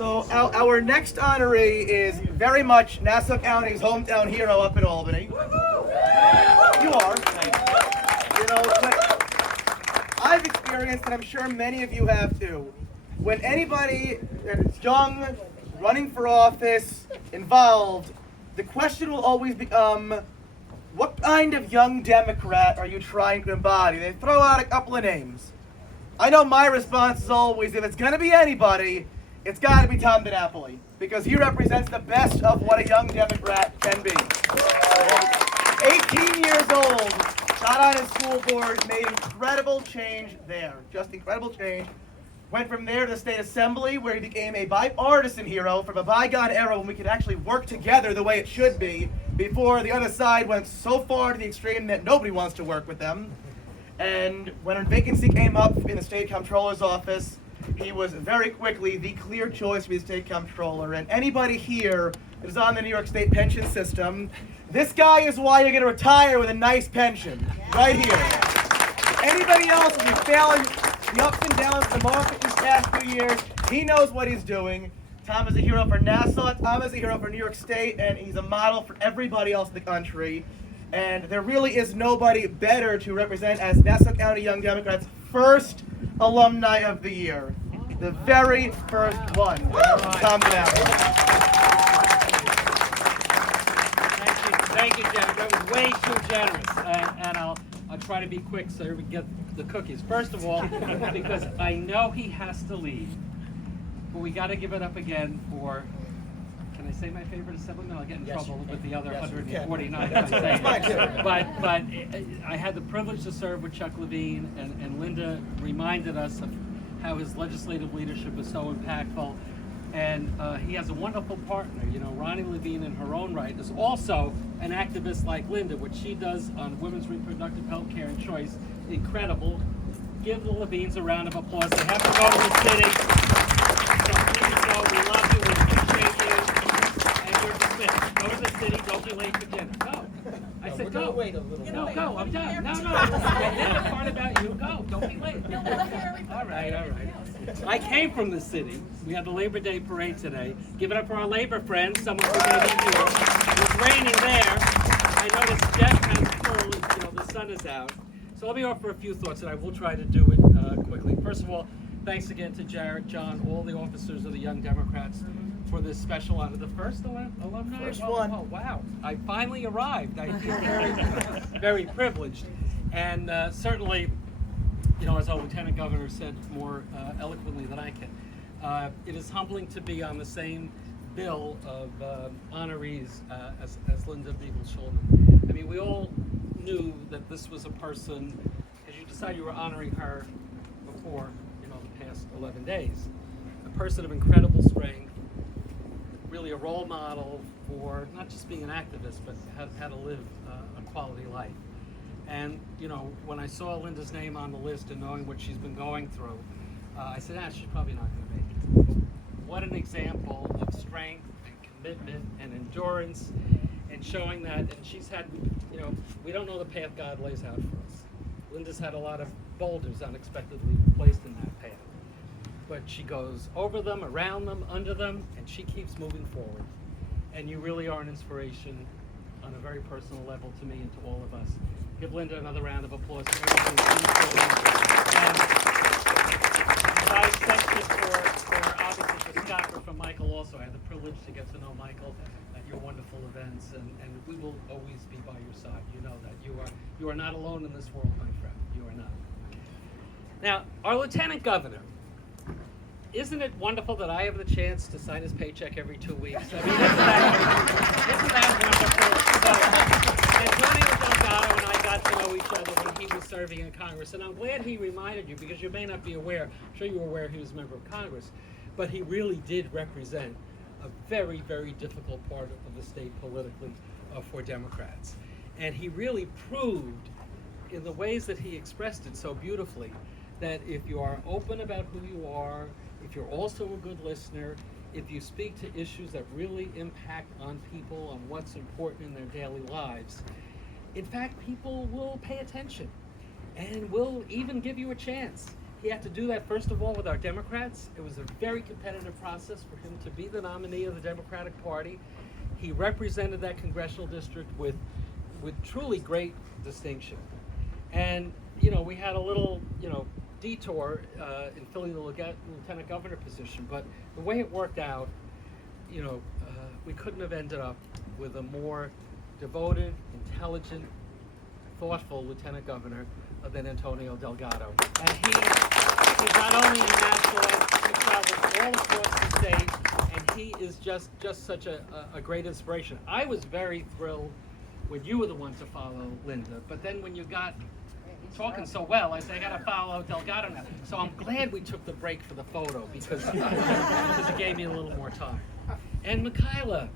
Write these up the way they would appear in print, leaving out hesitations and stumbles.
So our next honoree is very much Nassau County's hometown hero up in Albany. You are. You know, but I've experienced, and I'm sure many of you have too, when anybody that's young, running for office, involved, the question will always become, what kind of young Democrat are you trying to embody? They throw out a couple of names. I know my response is always, if it's going to be anybody, it's got to be Tom DiNapoli, because he represents the best of what a young Democrat can be. 18 years old, got on his school board, made incredible change there, just incredible change. Went from there to the state assembly, where he became a bipartisan hero from a bygone era when we could actually work together the way it should be, before the other side went so far to the extreme that nobody wants to work with them. And when a vacancy came up in the state comptroller's office, he was very quickly the clear choice to be the state comptroller. And anybody here that is on the New York State pension system, this guy is why you're going to retire with a nice pension, right here. Anybody else will be failing the ups and downs of the market these past few years. He knows what he's doing. Tom is a hero for Nassau, Tom is a hero for New York State, and he's a model for everybody else in the country. And there really is nobody better to represent as Nassau County Young Democrats' first alumni of the year. The very first one, Tom DiNapoli. Thank you, Jeff. That was way too generous, and I'll try to be quick so we get the cookies. First of all, because I know he has to leave, but we got to give it up again for. Can I say my favorite assemblyman? I'll get in trouble with the other 149 if I say it. But I had the privilege to serve with Chuck Levine, and Linda reminded us of how his legislative leadership is so impactful. And he has a wonderful partner. You know, Ronnie Levine, in her own right, is also an activist like Linda. What she does on women's reproductive health care and choice, incredible. Give the Levines a round of applause. They have to go to the city. So please go. We love you. We appreciate you. And you're dismissed. Go to the city. Don't be late for dinner. Go. I said go. Wait a little. No, go. I'm done. No. I did the part about you. Go. Don't be late. All right. I came from the city. We had the Labor Day parade today. Give it up for our labor friends. Someone who made it here. It was raining there. I noticed Jeff has curly. The sun is out. So let me offer a few thoughts, and I will try to do it quickly. First of all, thanks again to Jarrett, John, all the officers of the Young Democrats for this special honor. The first alumni? First one. Oh, wow. I finally arrived. I feel very, very privileged. And certainly, as our Lieutenant Governor said more eloquently than I can, it is humbling to be on the same bill of honorees as Linda Beagle-Schulman. I mean, we all knew that this was a person, as you decided you were honoring her before, the past 11 days, a person of incredible strength, really a role model for not just being an activist, but how to live a quality life. And, when I saw Linda's name on the list and knowing what she's been going through, I said, she's probably not going to make it. What an example of strength and commitment and endurance, and showing that, and she's had, we don't know the path God lays out for us. Linda's had a lot of boulders unexpectedly placed in that path. But she goes over them, around them, under them, and she keeps moving forward. And you really are an inspiration on a very personal level to me and to all of us. Give Linda another round of applause for everything she's doing. And I thank you for obviously for Scott, but from Michael also. I had the privilege to get to know Michael at your wonderful events, and we will always be by your side. You know that you are not alone in this world, my friend. You are not. Now, our Lieutenant Governor. Isn't it wonderful that I have the chance to sign his paycheck every 2 weeks? I mean, isn't that wonderful? So, Antonio Delgado and I got to know each other when he was serving in Congress, and I'm glad he reminded you, because you may not be aware, I'm sure you were aware he was a member of Congress, but he really did represent a very, very difficult part of the state politically for Democrats. And he really proved, in the ways that he expressed it so beautifully, that if you are open about who you are, if you're also a good listener, if you speak to issues that really impact on people, on what's important in their daily lives, in fact, people will pay attention and will even give you a chance. He had to do that, first of all, with our Democrats. It was a very competitive process for him to be the nominee of the Democratic Party. He represented that congressional district with truly great distinction. And, you know, we had a little, you know, detour in filling the lieutenant governor position, but the way it worked out, you know, we couldn't have ended up with a more devoted, intelligent, thoughtful lieutenant governor than Antonio Delgado. And he's not only in Nassau, he travels all across the state, and he is just such a great inspiration. I was very thrilled when you were the one to follow Linda, but then when you got talking so well, I said, I gotta follow Delgado now. So I'm glad we took the break for the photo because it gave me a little more time. And Michaela,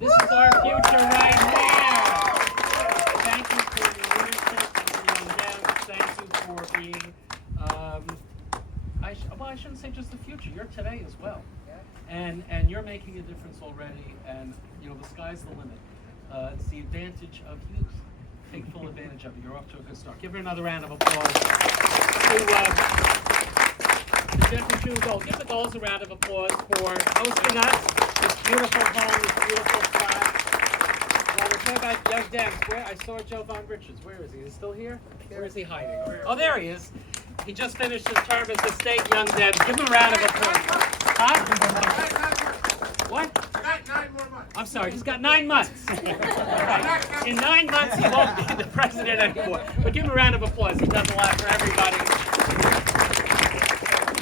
this is our future right here. Thank you for your leadership and for your endowment. Thank you for being, I shouldn't say just the future, you're today as well. And you're making a difference already, and you know, the sky's the limit. It's the advantage of youth. Take full advantage of it. You're off to a good start. Give her another round of applause. To Jeffrey True Gold. Give the Golds a round of applause for hosting us. This beautiful home, this beautiful spot. While we're talking about young Dems, where I saw Joe Von Richards. Where is he? Is he still here? Where is he hiding? Oh, there he is. He just finished his term as the state young Dems. Give him a round of applause. Huh? What? I'm sorry, he's got 9 months. Right. In 9 months, he won't be the president anymore. But give him a round of applause. He does a lot for everybody.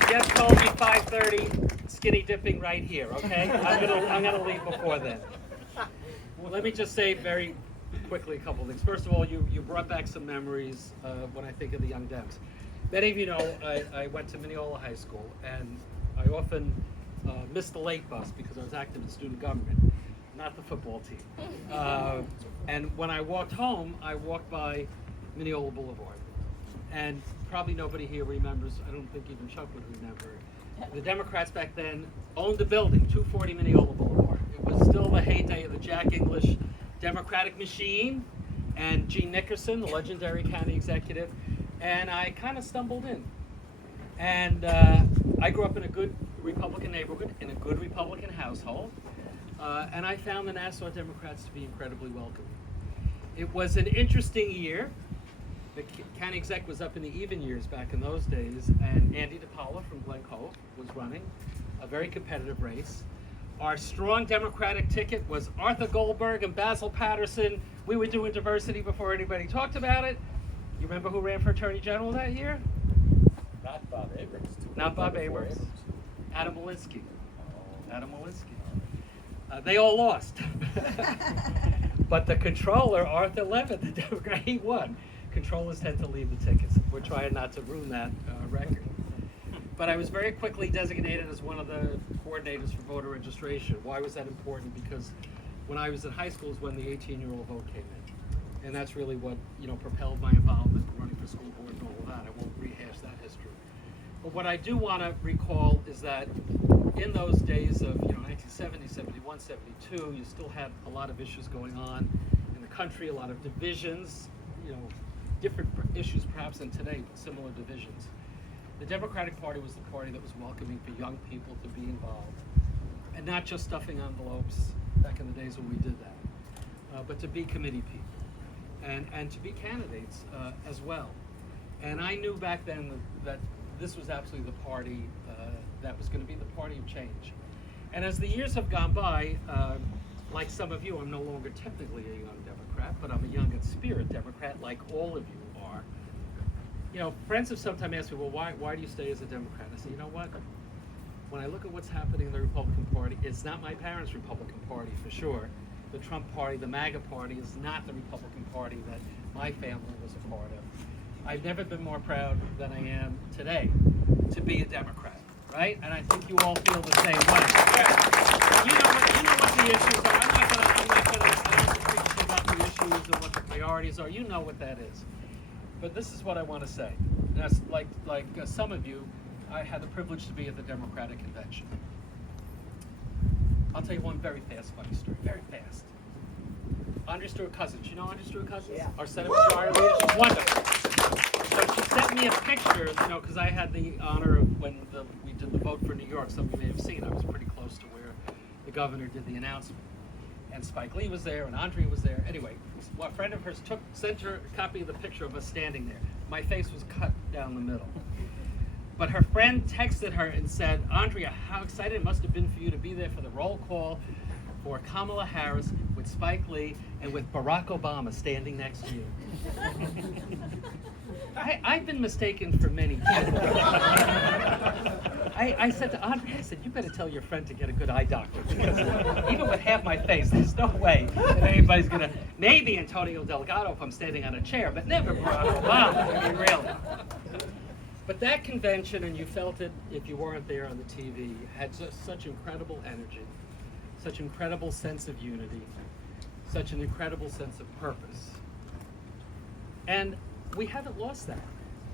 Jeff told me 5:30, skinny dipping right here, okay? I'm gonna leave before then. Well, let me just say very quickly a couple things. First of all, you brought back some memories when I think of the young Dems. Many of you know I went to Mineola High School, and I often missed the late bus because I was active in student government, not the football team. And when I walked home, I walked by Mineola Boulevard. And probably nobody here remembers, I don't think even Chuck would remember, the Democrats back then owned the building, 240 Mineola Boulevard. It was still the heyday of the Jack English Democratic machine and Gene Nickerson, the legendary county executive. And I kind of stumbled in. And I grew up in a good Republican neighborhood, in a good Republican household, and I found the Nassau Democrats to be incredibly welcoming. It was an interesting year. The county exec was up in the even years back in those days, and Andy DiNapoli from Glen Cove was running a very competitive race. Our strong Democratic ticket was Arthur Goldberg and Basil Patterson. We were doing diversity before anybody talked about it. You remember who ran for Attorney General that year? Not Bob Abrams. Not Bob Abrams. Adam Malinsky. Adam Malinsky. They all lost. But the controller, Arthur Levitt, the Democrat, he won. Controllers tend to leave the tickets. We're trying not to ruin that record. But I was very quickly designated as one of the coordinators for voter registration. Why was that important? Because when I was in high school is when the 18-year-old vote came in. And that's really what, you know, propelled my involvement in running for school board and all of that. I won't rehash that history. But what I do want to recall is that in those days of, you know, 1970, 71, 72, you still had a lot of issues going on in the country, a lot of divisions, you know, different issues perhaps than today, but similar divisions. The Democratic Party was the party that was welcoming for young people to be involved, and not just stuffing envelopes back in the days when we did that, but to be committee people and to be candidates as well. And I knew back then that this was absolutely the party that was going to be the party of change. And as the years have gone by, like some of you, I'm no longer technically a young Democrat, but I'm a young at spirit Democrat, like all of you are. You know, friends have sometimes asked me, well, why do you stay as a Democrat? I say, you know what? When I look at what's happening in the Republican Party, it's not my parents' Republican Party for sure. The Trump Party, the MAGA Party is not the Republican Party that my family was a part of. I've never been more proud than I am today to be a Democrat, right? And I think you all feel the same way. You know what the issues are. I'm not gonna speak about the issues and what the priorities are. You know what that is. But this is what I want to say. That's like some of you, I had the privilege to be at the Democratic Convention. I'll tell you one very fast, funny story. Very fast. Andre Stewart Cousins. You know Andre Stewart Cousins? Yeah. Our Senate Majority Leader. She's wonderful. So she sent me a picture, you know, because I had the honor of when we did the vote for New York. Some of you may have seen. I was pretty close to where the governor did the announcement, and Spike Lee was there, and Andrea was there. Anyway, a friend of hers sent her a copy of the picture of us standing there. My face was cut down the middle. But her friend texted her and said, Andrea, how excited it must have been for you to be there for the roll call for Kamala Harris with Spike Lee and with Barack Obama standing next to you. I've been mistaken for many people. I said to Andrea, I said, you better tell your friend to get a good eye doctor, because even with half my face, there's no way that anybody's gonna, maybe Antonio Delgado if I'm standing on a chair, but never Barack Obama, I mean, really. But that convention, and you felt it if you weren't there on the TV, had just such incredible energy, such incredible sense of unity, such an incredible sense of purpose. And we haven't lost that.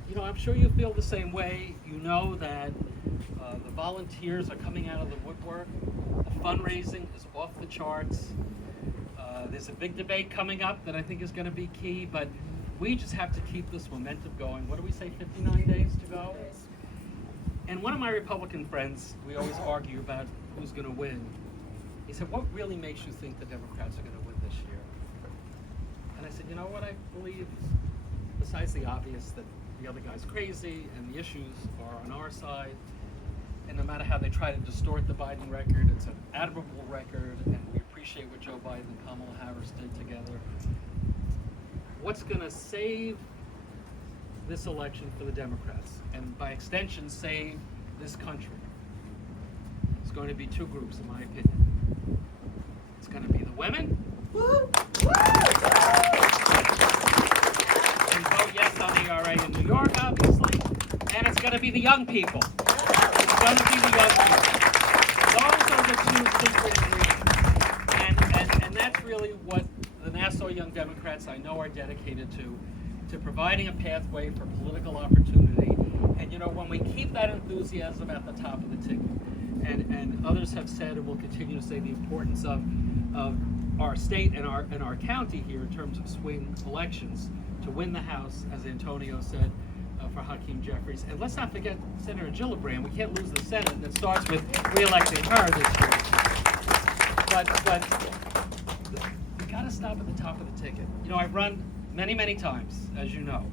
You know, I'm sure you feel the same way. You know that the volunteers are coming out of the woodwork. The fundraising is off the charts. There's a big debate coming up that I think is going to be key, but we just have to keep this momentum going. What do we say, 59 days to go? And one of my Republican friends, we always argue about who's going to win. He said, what really makes you think the Democrats are going to win this year? And I said, you know what I believe? Besides the obvious that the other guy's crazy and the issues are on our side, and no matter how they try to distort the Biden record, it's an admirable record, and we appreciate what Joe Biden and Kamala Harris did together. What's going to save this election for the Democrats, and by extension save this country, is going to be two groups, in my opinion. It's going to be the women. Woo! And vote yes on the ERA in New York, obviously. And it's going to be the young people. It's going to be the young people. Those are the two secret ingredients. And that's really what the Nassau Young Democrats, I know, are dedicated to providing a pathway for political opportunity. And you know, when we keep that enthusiasm at the top of the ticket, and others have said and will continue to say the importance of our state and our county here in terms of swing elections to win the House, as Antonio said, for Hakeem Jeffries. And let's not forget Senator Gillibrand. We can't lose the Senate, and it starts with re-electing her this year. But we got to stop at the top of the ticket. You know, I've run many, many times, as you know.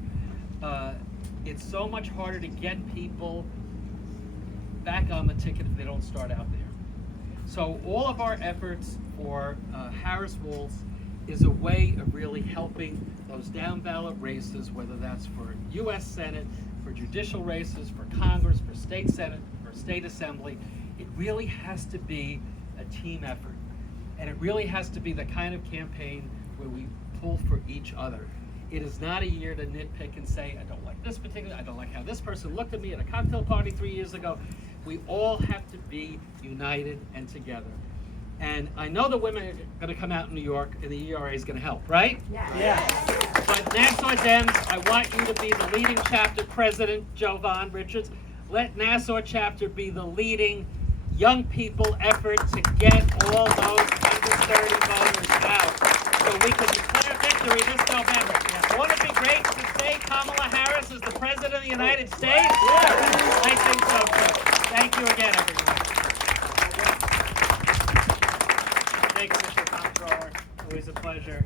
It's so much harder to get people back on the ticket if they don't start out there. So all of our efforts for Harris Walls is a way of really helping those down ballot races, whether that's for U.S. Senate, for judicial races, for Congress, for state Senate, for state assembly. It really has to be a team effort. And it really has to be the kind of campaign where we pull for each other. It is not a year to nitpick and say, I don't like this particular, I don't like how this person looked at me at a cocktail party 3 years ago. We all have to be united and together. And I know the women are going to come out in New York, and the ERA is going to help, right? Yes. But Nassau Dems, I want you to be the leading chapter president, Jovan Richards. Let Nassau chapter be the leading young people effort to get all those under 30 voters out so we can declare victory this November. Wouldn't it be great to say Kamala Harris is the president of the United States? I think so too. Thank you again, everyone. Thank you, Mr. Comptroller. Always a pleasure.